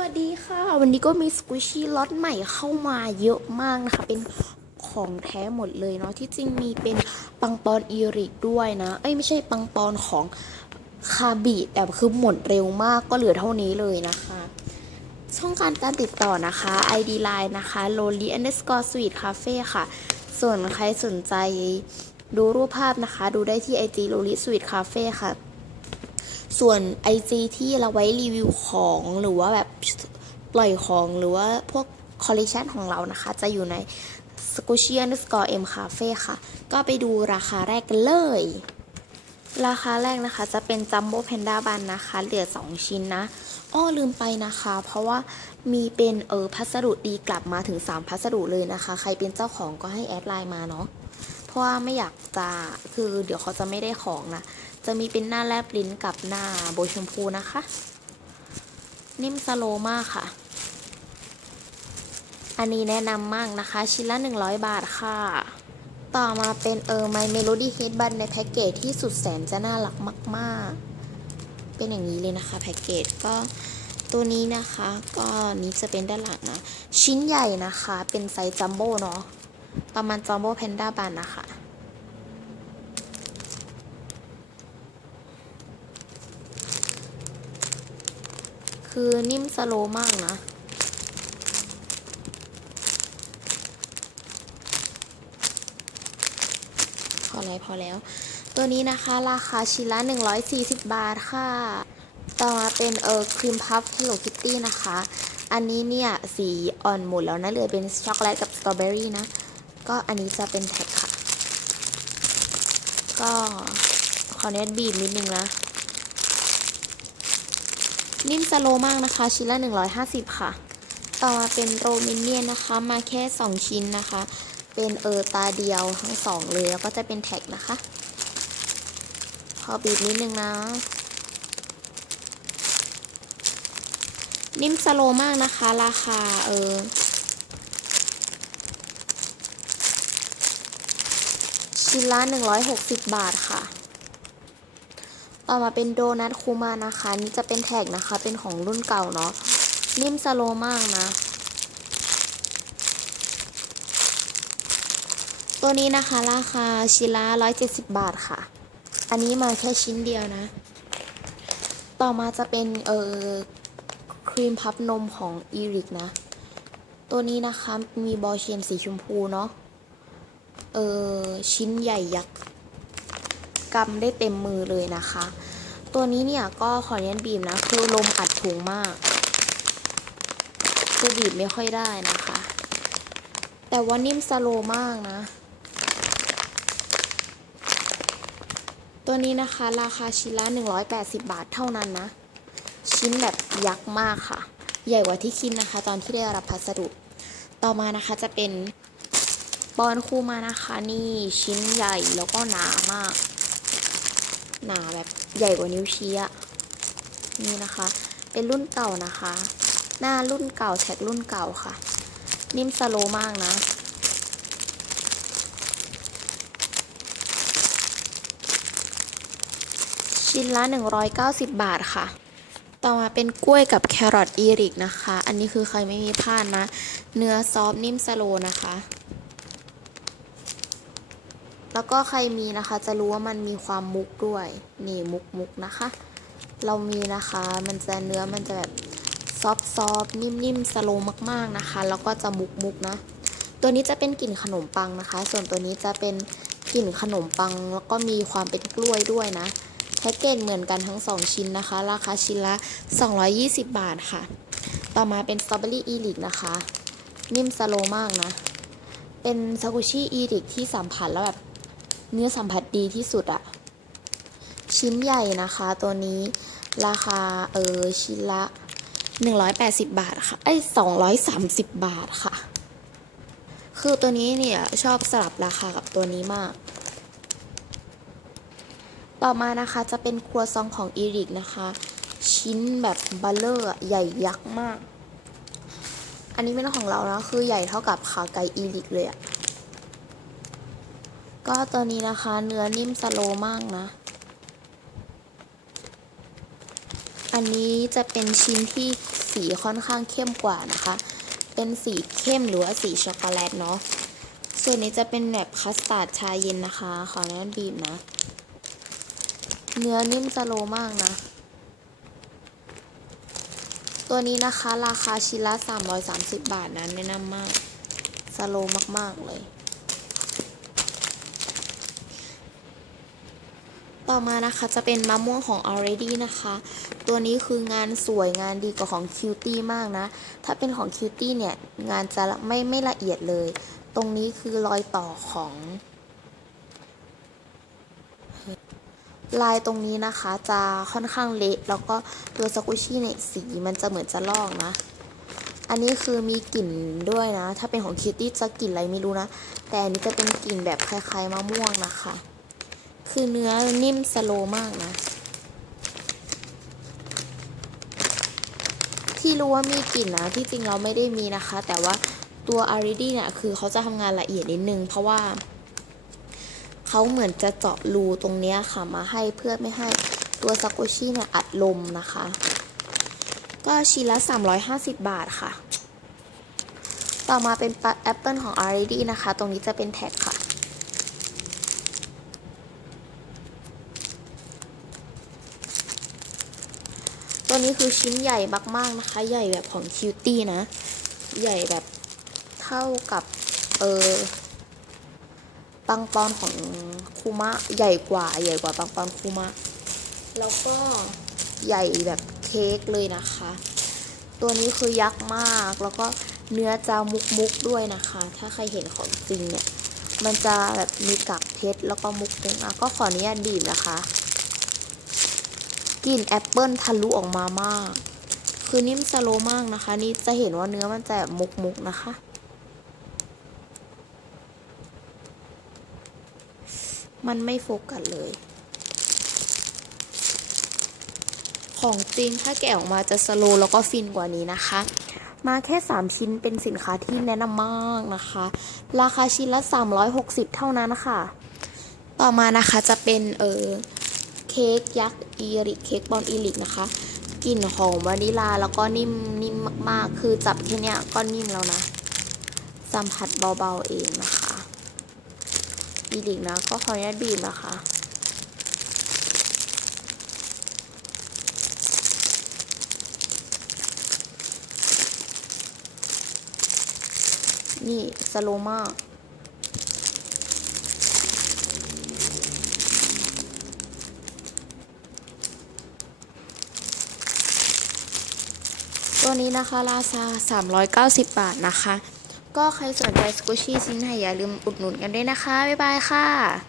วัสดีค่ะ วันนี้ก็มีสกุชี่ล็อตใหม่เข้ามาเยอะมากนะคะ เป็นของแท้หมดเลยเนาะที่จริงมีเป็นปังปอนอีริกด้วยนะ เอ้ยไม่ใช่ปังปอนของคาบิแต่คือหมดเร็วมากก็เหลือเท่านี้เลยนะคะ ช่องการการติดต่อนะคะ ID Line นะคะ loli underscore sweet cafe ค่ะ ส่วนใครสนใจดูรูปภาพนะคะ ดูได้ที่ IG loli sweet cafe ค่ะ ส่วน IG ที่เราไว้รีวิวของหรือว่าแบบปล่อยของหรือว่าพวกคอลเลคชันของเรานะคะ จะอยู่ใน s c u s h i underscore m cafe ค่ะ ก็ไปดูราคาแรกกันเลย ราคาแรกนะคะจะเป็นจัมโบ้แพนด้าบันนะคะ เหลือ 2 ชิ้นนะ อ้อลืมไปนะคะ เพราะว่ามีเป็นเออพัสดุดีกลับมาถึง 3 พัสดุเลยนะคะ ใครเป็นเจ้าของก็ให้แอดไลน์มาเนาะ เพราะว่าไม่อยากจะ คือเดี๋ยวเขาจะไม่ได้ของนะ จะมีเป็นหน้าแลบลิ้นกับหน้าโบชมพูนะคะ นิ่มสโลมากค่ะ อันนี้แนะนำมากนะคะ ชิ้นละ 100 บาทค่ะ ต่อมาเป็นเออ My Melody Headband ในแพ็กเกจที่สุดแสนจะน่ารักมาก ๆ เป็นอย่างนี้เลยนะคะแพ็กเกจก็ตัวนี้นะคะก็นี้จะเป็นด้านหลังนะ ชิ้นใหญ่นะคะเป็นไซส์จัมโบ้เนาะประมาณจัมโบ้แพนด้าบันนะคะ คือนิ่มสโลมากนะ พอแล้วพอแล้ว ตัวนี้นะคะราคาชิ้นละ 140 บาทค่ะ ต่อมาเป็นเออครีมพัฟ Hello Kitty นะคะ อันนี้เนี่ย สีอ่อนหมดแล้วนะเหลือเป็นช็อกโกแลตกับสตรอเบอรี่นะ ก็อันนี้จะเป็นแท็กค่ะ ก็ขอเน็ตบีบนิดนึงนะ นิ่มสโลมากนะคะ ชิ้นละ 150 ค่ะ ต่อมาเป็นโรมินเนียนนะคะ มาแค่ 2 ชิ้นนะคะ เป็นเออตาเดียวทั้งสองเลย แล้วก็จะเป็นแท็กนะคะ พอบีบนิดนึงนะ นิ่มสโลมากนะคะ ราคาเออชิ้นละ 160 บาทค่ะ ต่อมาเป็นโดนัทคูมานะคะนี่จะเป็นแท็กนะคะ เป็นของรุ่นเก่าเนาะนิ่มสโลมากนะ ตัวนี้นะคะราคาชิ้นละ170 บาทค่ะ อันนี้มาแค่ชิ้นเดียวนะ ต่อมาจะเป็นเอ่อครีมพับนมของอีริกนะ ตัวนี้นะคะมีบอลเชนสีชมพูเนาะเออชิ้นใหญ่ยักษ์กำได้เต็มมือเลยนะคะ ตัวนี้เนี่ยก็ขอเน้นบีบนะ คือลมอัดถุงมาก คือบีบไม่ค่อยได้นะคะ แต่ว่านิ่มสโลมากนะ ตัวนี้นะคะราคาชิ้นละ 180 บาทเท่านั้นนะ ชิ้นแบบยักษ์มากค่ะ ใหญ่กว่าที่คิดนะคะ ตอนที่ได้รับพัสดุ ต่อมานะคะจะเป็นบอลคู่มานะคะ นี่ชิ้นใหญ่แล้วก็หนามาก หนาแบบ ใหญ่กว่านิ้วชี้อะนี่นะคะ เป็นรุ่นเก่านะคะ หน้ารุ่นเก่าแท็กรุ่นเก่าค่ะ นิ่มสโลมากนะ ชิ้นละ 190 บาทค่ะ ต่อมาเป็นกล้วยกับแครอทอีริกนะคะ อันนี้คือใครไม่มีพลาดนะ เนื้อซอฟนิ่มสโลนะคะ แล้วก็ใครมีนะคะจะรู้ว่ามันมีความมุกด้วย นี่มุกมุกนะคะ เรามีนะคะ มันจะเนื้อมันจะแบบซอฟซอฟนิ่มๆสโลว์มากๆนะคะ แล้วก็จะมุกมุกนะ ตัวนี้จะเป็นกลิ่นขนมปังนะคะ ส่วนตัวนี้จะเป็นกลิ่นขนมปัง แล้วก็มีความเป็นกล้วยด้วยนะ แพ็กเกจเหมือนกันทั้ง 2 ชิ้นนะคะ ราคาชิ้นละ 220 บาทค่ะ ต่อมาเป็นสตรอเบอรี่อีลิกนะคะ นิ่มสโลมากนะ เป็นซากุชิอีริกที่สัมผัสแล้วแบบ เนื้อสัมผัสดีที่สุดอะชิ้นใหญ่นะคะตัวนี้ราคาเออชิ้นละ 180 บาทค่ะไอ้230 บาทค่ะ คือตัวนี้เนี่ยชอบสลับราคากับตัวนี้มาก ต่อมานะคะจะเป็นครัวซองของอีริกนะคะ ชิ้นแบบบัลเลอร์ใหญ่ยักษ์มาก อันนี้เป็นของเรานะ คือใหญ่เท่ากับขาไก่อีริกเลยอะ ก็ตัวนี้นะคะ เนื้อนิ่มสโลมากนะ อันนี้จะเป็นชิ้นที่สีค่อนข้างเข้มกว่านะคะ เป็นสีเข้มหรือว่าสีช็อกโกแลตเนาะ ส่วนนี้จะเป็นแบบคัสตาร์ดชาเย็นนะคะ ขอแนะนำบีบนะ เนื้อนิ่มสโลมากนะ ตัวนี้นะคะราคาชิ้นละ330 บาทนะแนะนำมาก สโลมากๆเลย ต่อมานะคะจะเป็นมะม่วงของ already นะคะ ตัวนี้คืองานสวยงานดีกว่าของ cutie มากนะ ถ้าเป็นของ cutie เนี่ย งานจะไม่ไม่ละเอียดเลย ตรงนี้คือรอยต่อของ ลายตรงนี้นะคะจะค่อนข้างเละ แล้วก็ตัวสกุชี่เนี่ยสีมันจะเหมือนจะลอกนะ อันนี้คือมีกลิ่นด้วยนะ ถ้าเป็นของคิตตี้จะกลิ่นอะไรไม่รู้นะ แต่อันนี้จะเป็นกลิ่นแบบคล้ายๆมะม่วงนะคะ คือเนื้อนิ่มสโลมากนะ ที่รู้ว่ามีกลิ่นนะ ที่จริงเราไม่ได้มีนะคะ แต่ว่าตัวอาริดี้เนี่ย คือเขาจะทำงานละเอียดนิดนึง เพราะว่า เขาเหมือนจะเจาะรูตรงนี้ค่ะ มาให้เพื่อไม่ให้ตัวซากุชิเนี่ย อัดลมนะคะ ก็ชิ้นละ 350 บาทค่ะ ต่อมาเป็นแอปเปิลของ r d นะคะ ตรงนี้จะเป็นแท็กค่ะ ตัวนี้คือชิ้นใหญ่มากๆนะคะ ใหญ่แบบของคิวตี้นะ ใหญ่แบบเท่ากับ เออปังปอนของคูมะใหญ่กว่าใหญ่กว่าปังปอนคูมะแล้วก็ใหญ่แบบเค้กเลยนะคะ ตัวนี้คือยักษ์มากแล้วก็เนื้อจะมุกมุกๆด้วยนะคะ ถ้าใครเห็นของจริงเนี่ย มันจะแบบมีกากเพชรแล้วก็มุกมุกนะก็ขออนุญาตบีบนะคะ กลิ่นแอปเปิลทะลุออกมามาก คือนิ่มสโลมากนะคะ นี่จะเห็นว่าเนื้อมันจะมุกมุกนะคะ มันไม่โฟกัสเลย ของจริงถ้าแกะออกมาจะสโลแล้วก็ฟินกว่านี้นะคะ มาแค่ 3 ชิ้นเป็นสินค้าที่แนะนำมากนะคะ ราคาชิ้นละ 360 เท่านั้นนะคะต่อมานะคะจะเป็นเออ เค้กยักษ์อีริกเค้กบอลอีริกนะคะกลิ่นหอมวานิลาแล้วก็นิ่มนิ่มมากๆ คือจับแค่เนี้ยก็นิ่มแล้วนะ สัมผัสเบาๆเองนะคะอีลิกนะก็ขออนุญาตบีบนะคะนี่สโลมาก ตัวนี้นะคะ ราคา 390 บาทนะคะ ก็ใครสนใจสกูชี่ชิ้นไหนอย่าลืมอุดหนุนกันด้วยนะคะ บ๊ายบายค่ะ